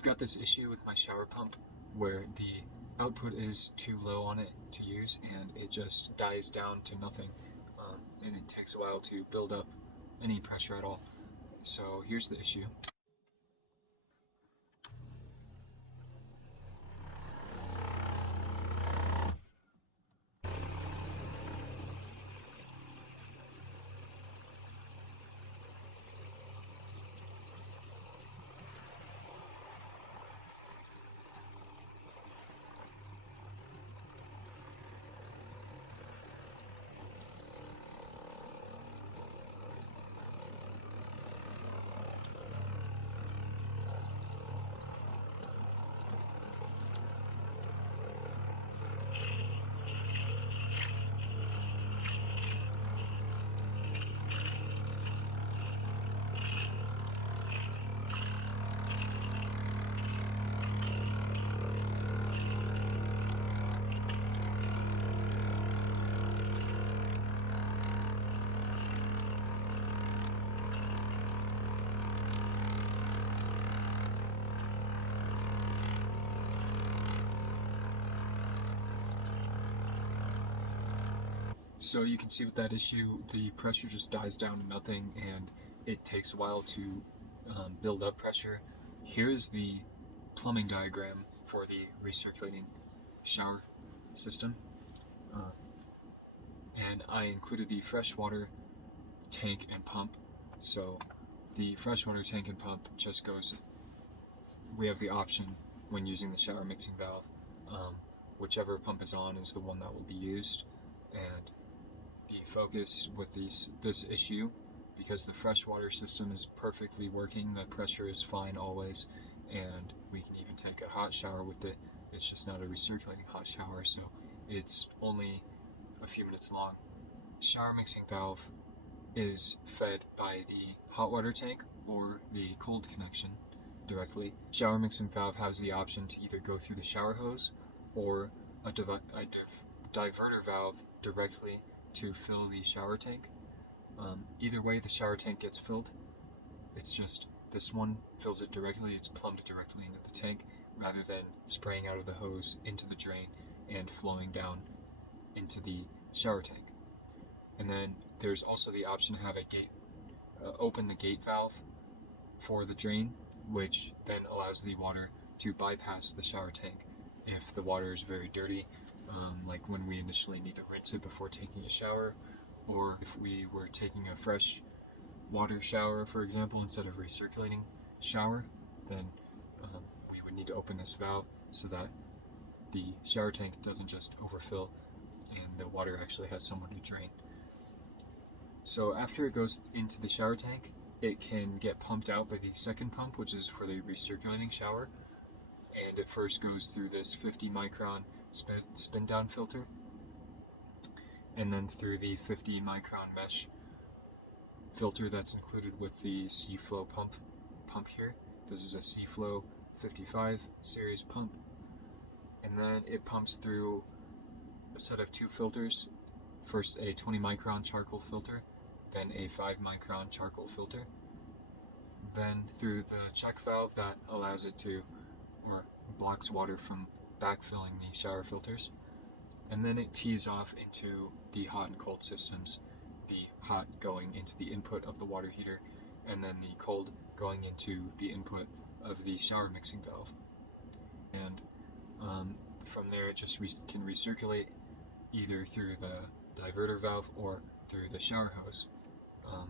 I've got this issue with my shower pump where the output is too low on it to use and it just dies down to nothing, and it takes a while to build up any pressure at all. So here's the issue. So you can see with that issue, the pressure just dies down to nothing and it takes a while to build up pressure. Here's the plumbing diagram for the recirculating shower system. And I included the freshwater tank and pump. So the freshwater tank and pump just goes, we have the option when using the shower mixing valve, whichever pump is on is the one that will be used. And the focus with this issue, because the freshwater system is perfectly working, the pressure is fine always, and we can even take a hot shower with it. It's just not a recirculating hot shower, so it's only a few minutes long. Shower mixing valve is fed by the hot water tank or the cold connection directly. Shower mixing valve has the option to either go through the shower hose or a diverter valve directly to fill the shower tank. Either way the shower tank gets filled. It's just this one fills it directly, it's plumbed directly into the tank rather than spraying out of the hose into the drain and flowing down into the shower tank. And then there's also the option to have a gate, open the gate valve for the drain, which then allows the water to bypass the shower tank if the water is very dirty, like when we initially need to rinse it before taking a shower, or if we were taking a fresh water shower, for example, instead of recirculating shower, then we would need to open this valve so that the shower tank doesn't just overfill and the water actually has somewhere to drain. So after it goes into the shower tank, it can get pumped out by the second pump, which is for the recirculating shower, and it first goes through this 50 micron spin down filter, and then through the 50 micron mesh filter that's included with the C-Flow pump here. This is a C-Flow 55 series pump, and then it pumps through a set of two filters. First a 20 micron charcoal filter, then a 5 micron charcoal filter, then through the check valve that allows it to, or blocks water from backfilling the shower filters, and then it tees off into the hot and cold systems, the hot going into the input of the water heater, and then the cold going into the input of the shower mixing valve. And from there it just can recirculate either through the diverter valve or through the shower hose,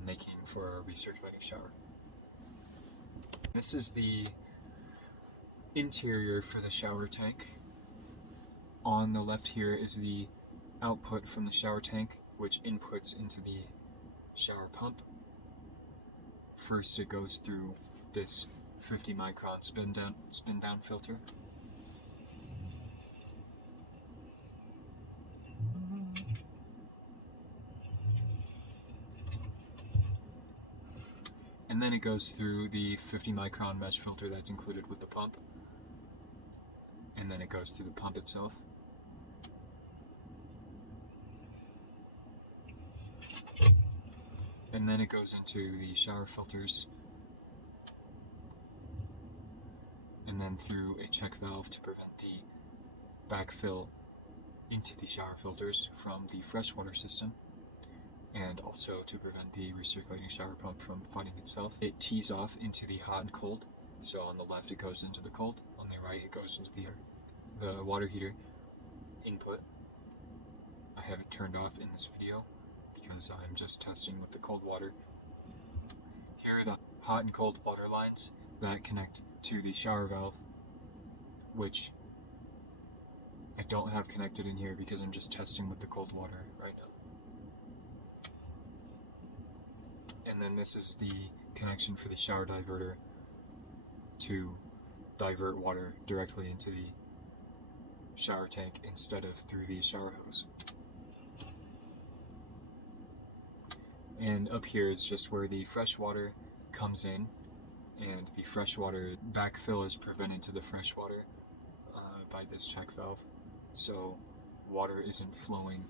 making for a recirculating shower. This is the interior for the shower tank. On the left here is the output from the shower tank, which inputs into the shower pump. First it goes through this 50 micron spin down filter. And then it goes through the 50 micron mesh filter that's included with the pump. And then it goes through the pump itself. And then it goes into the shower filters. And and then through a check valve to prevent the backfill into the shower filters from the freshwater system, and also to prevent the recirculating shower pump from fighting itself. It tees off into the hot and cold. So on the left it goes into the cold, on the right it goes into the water heater input. I have it turned off in this video because I'm just testing with the cold water. Here are the hot and cold water lines that connect to the shower valve, which I don't have connected in here because I'm just testing with the cold water right now. And then this is the connection for the shower diverter to divert water directly into the shower tank instead of through the shower hose. And up here is just where the fresh water comes in, and the freshwater backfill is prevented to the freshwater by this check valve, so water isn't flowing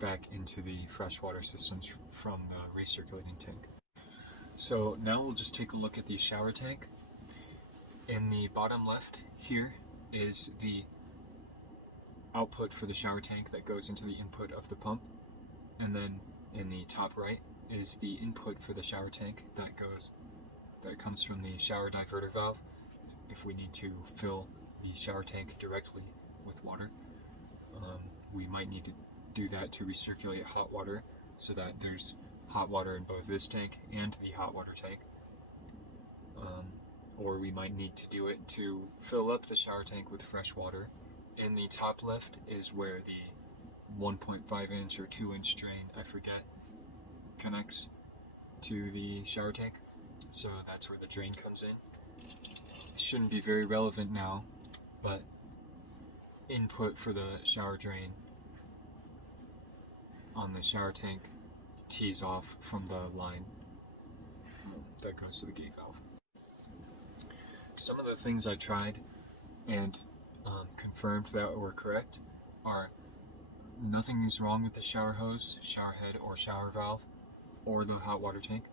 back into the freshwater systems from the recirculating tank. So now we'll just take a look at the shower tank. In the bottom left here is the output for the shower tank that goes into the input of the pump, and then in the top right is the input for the shower tank that comes from the shower diverter valve if we need to fill the shower tank directly with water. We might need to do that to recirculate hot water so that there's hot water in both this tank and the hot water tank. Or we might need to do it to fill up the shower tank with fresh water. In the top left is where the 1.5 inch or 2 inch drain, I forget, connects to the shower tank. So that's where the drain comes in. It shouldn't be very relevant now, but input for the shower drain on the shower tank tees off from the line that goes to the gate valve. Some of the things I tried and confirmed that were correct are: nothing is wrong with the shower hose, shower head, or shower valve, or the hot water tank,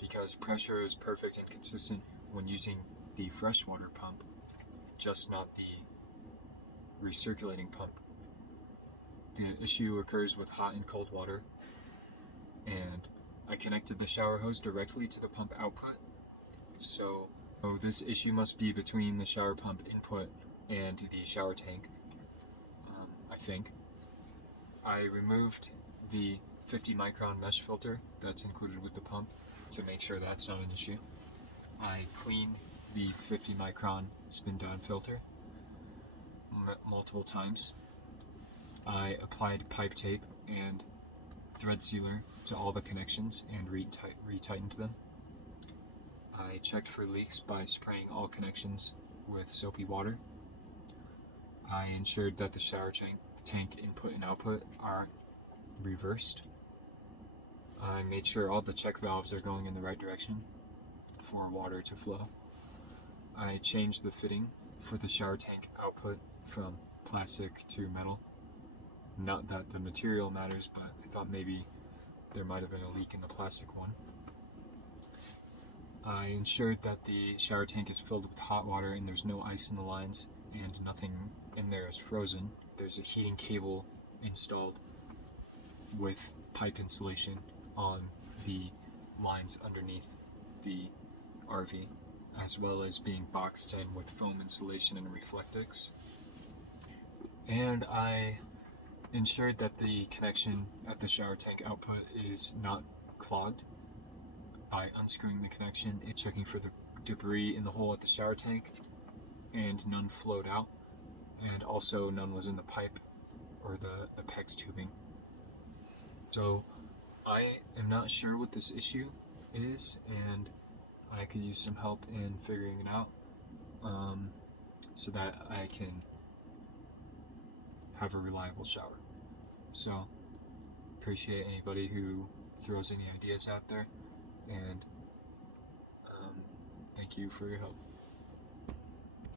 because pressure is perfect and consistent when using the freshwater pump, just not the recirculating pump. The issue occurs with hot and cold water, and I connected the shower hose directly to the pump output, so this issue must be between the shower pump input and the shower tank, I think. I removed the 50 micron mesh filter that's included with the pump to make sure that's not an issue. I cleaned the 50 micron spin down filter multiple times. I applied pipe tape and thread sealer to all the connections and retightened them. I checked for leaks by spraying all connections with soapy water. I ensured that the shower tank input and output are reversed. I made sure all the check valves are going in the right direction for water to flow. I changed the fitting for the shower tank output from plastic to metal. Not that the material matters, but I thought maybe there might have been a leak in the plastic one. I ensured that the shower tank is filled with hot water and there's no ice in the lines and nothing in there is frozen. There's a heating cable installed with pipe insulation on the lines underneath the RV, as well as being boxed in with foam insulation and Reflectix. And I ensured that the connection at the shower tank output is not clogged by unscrewing the connection and checking for the debris in the hole at the shower tank, and none flowed out, and also none was in the pipe or the PEX tubing. So I am not sure what this issue is, and I could use some help in figuring it out, so that I can have a reliable shower. So appreciate anybody who throws any ideas out there, and thank you for your help.